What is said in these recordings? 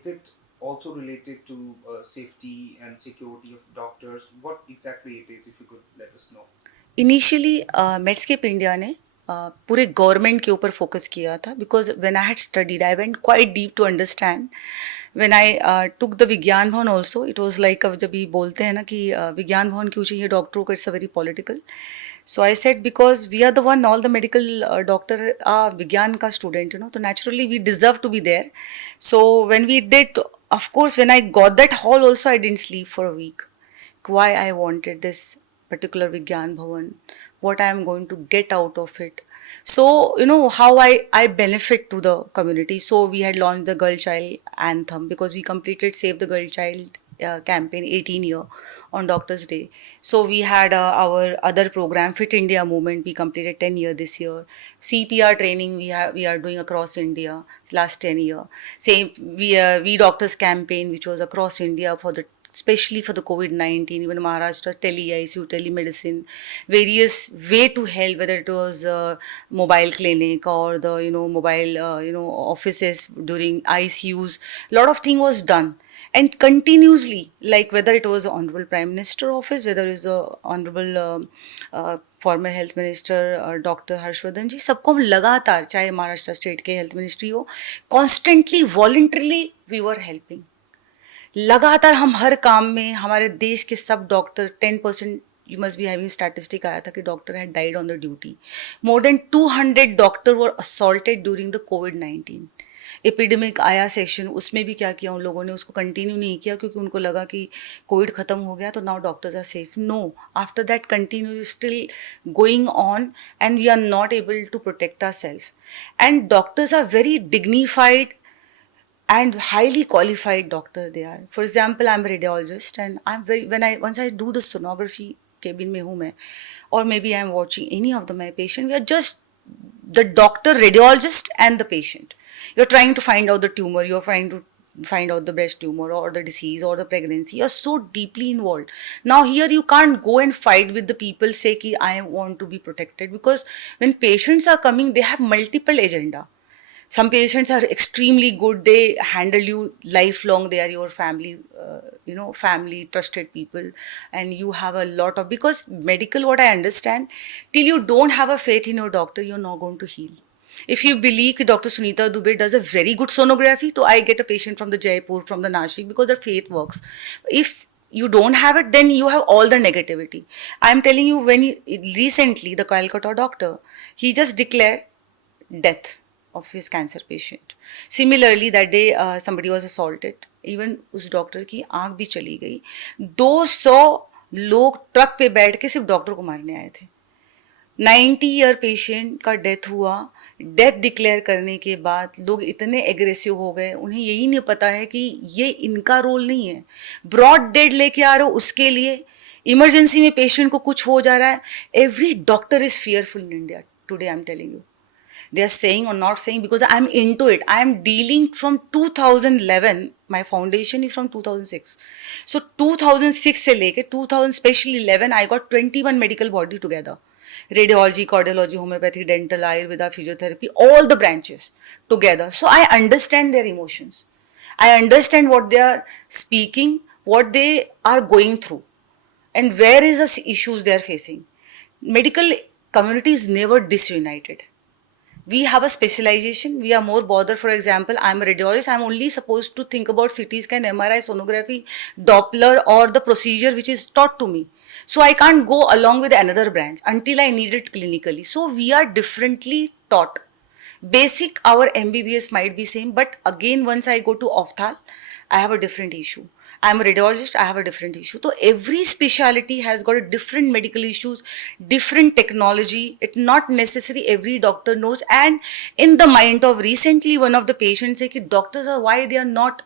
is it also related to safety and security of doctors? What exactly it is, if you could let us know. Initially Medscape India ने पूरे government के ऊपर focus किया था because when I had studied I went quite deep to understand when I took the Vigyan Bhawan also it was like जब ये बोलते हैं ना कि विज्ञान भवन क्यों चाहिए डॉक्टरों को, it's a very political. So I said because we are the one, all the medical doctor are Vigyan ka student, so naturally we deserve to be there. So when we did, of course, when I got that hall also, I didn't sleep for a week. Why I wanted this particular Vigyan Bhavan, what I am going to get out of it. So, how I benefit to the community. So we had launched the Girl Child Anthem because we completed Save the Girl Child campaign 18 year on Doctor's Day. So we had our other program Fit India movement, we completed 10 year this year. CPR training we are doing across India last 10 year. Same we doctors campaign which was across India for the especially for the COVID-19, even Maharashtra, tele-ICU, telemedicine, various way to help, whether it was mobile clinic or the, mobile, offices during ICUs, lot of thing was done. And continuously, like whether it was Honorable Prime Minister office, whether it was Honorable former health minister doctor Harshvardhan ji, सबको हम लगातार, चाहे Maharashtra state के health ministry हो, constantly voluntarily we were helping. लगातार हम हर काम में हमारे देश के सब doctor 10% you must be having statistic आया था कि doctor had died on the duty. More than 200 doctor were assaulted during the COVID nineteen आया सेशन. उसमें भी क्या किया उन लोगों ने, उसको कंटिन्यू नहीं किया क्योंकि उनको लगा कि कोविड ख़त्म हो गया तो now doctors are safe. No, after that continue still going on and we are not able to protect our self. And doctors are very dignified and highly qualified doctor they are. For example, I'm a radiologist and I'm very, once I do the sonography cabin में हूँ मैं, or maybe I'm watching any of my patient, we are just the doctor, radiologist and the patient. You're trying to find out the tumor, you're trying to find out the breast tumor or the disease or the pregnancy. You're so deeply involved. Now here you can't go and fight with the people, say ki I want to be protected, because when patients are coming, they have multiple agenda. Some patients are extremely good, they handle you lifelong, they are your family, family trusted people, and you have a lot of, because medical, what I understand, till you don't have a faith in your doctor, you're not going to heal. If you believe that Dr. Sunita Dubey does a very good sonography, so I get a patient from the Jaipur, from the Nashik, because their faith works. If you don't have it, then you have all the negativity. I'm telling you, recently the Calcutta doctor, he just declared death of his cancer patient. Similarly, that day somebody was assaulted. Even उस doctor की आंख भी चली गई. 200 लोग truck पे बैठ के सिर्फ डॉक्टर को मारने आए थे. 90 ईयर पेशेंट का डेथ हुआ. डेथ डिक्लेयर करने के बाद लोग इतने एग्रेसिव हो गए, उन्हें यही नहीं पता है कि ये इनका रोल नहीं है. ब्रॉड डेड लेके आ रहे हो उसके लिए, इमरजेंसी में पेशेंट को कुछ हो जा रहा है. Every doctor is fearful in India today, I am telling you. They are saying or not saying, because I'm into it. I am dealing from 2011. My foundation is from 2006. So 2006 से लेके 2000, especially 11, I got 21 medical body together. Radiology, cardiology, homeopathy, dental, Ayurveda, physiotherapy, all the branches together. So I understand their emotions. I understand what they are speaking, what they are going through, and where is the issues they are facing. Medical community is never disunited. We have a specialization, we are more bothered. For example, I'm a radiologist, I'm only supposed to think about CT scan, MRI, sonography, Doppler, or the procedure which is taught to me. So I can't go along with another branch until I need it clinically. So we are differently taught. Basic, our MBBS might be same, but again, once I go to Opthal, I have a different issue. I'm a radiologist, I have a different issue. So every specialty has got a different medical issues, different technology. It's not necessary every doctor knows. And in the mind of recently, one of the patients said, doctors are, why they are not,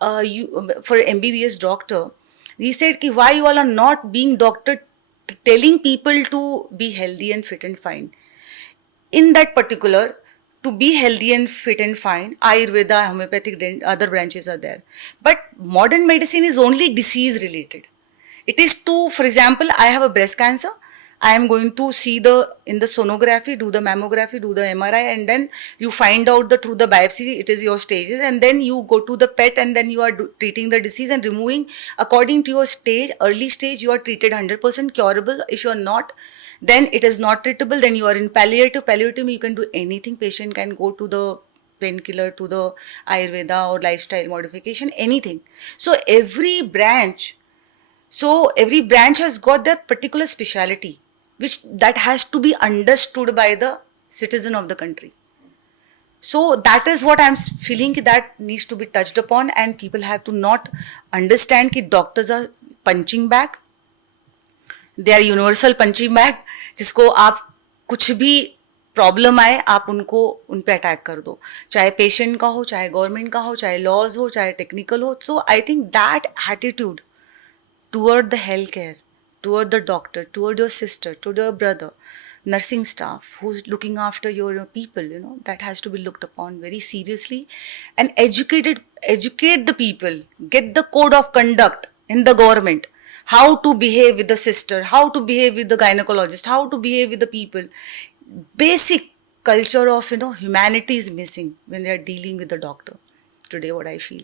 for MBBS doctor, he said, why you all are not being doctor, telling people to be healthy and fit and fine. In that particular, to be healthy and fit and fine, Ayurveda, homeopathic, other branches are there. But modern medicine is only disease related. It is to, for example, I have a breast cancer. I am going to see in the sonography, do the mammography, do the MRI, and then you find out through the biopsy it is your stages, and then you go to the PET, and then you are treating the disease and removing according to your stage. Early stage you are treated 100% curable. If you are not, then it is not treatable. Then you are in palliative. Palliative you can do anything. Patient can go to the painkiller, to the Ayurveda or lifestyle modification, anything. So every branch has got their particular speciality, which that has to be understood by the citizen of the country. So that is what I'm feeling that needs to be touched upon, and people have to not understand that doctors are punching bag. They are universal punching bag, जिसको आप कुछ भी problem आए आप उनको उन पे attack कर दो, चाहे पेशेंट का हो, चाहे गवर्नमेंट का हो, चाहे लॉज हो, चाहे टेक्निकल हो. So I think that attitude toward the healthcare, toward the doctor, toward your sister, toward your brother, nursing staff who's looking after your people, that has to be looked upon very seriously, and educate the people, get the code of conduct in the government, how to behave with the sister, how to behave with the gynecologist, how to behave with the people. Basic culture of humanity is missing when they are dealing with the doctor today, what I feel.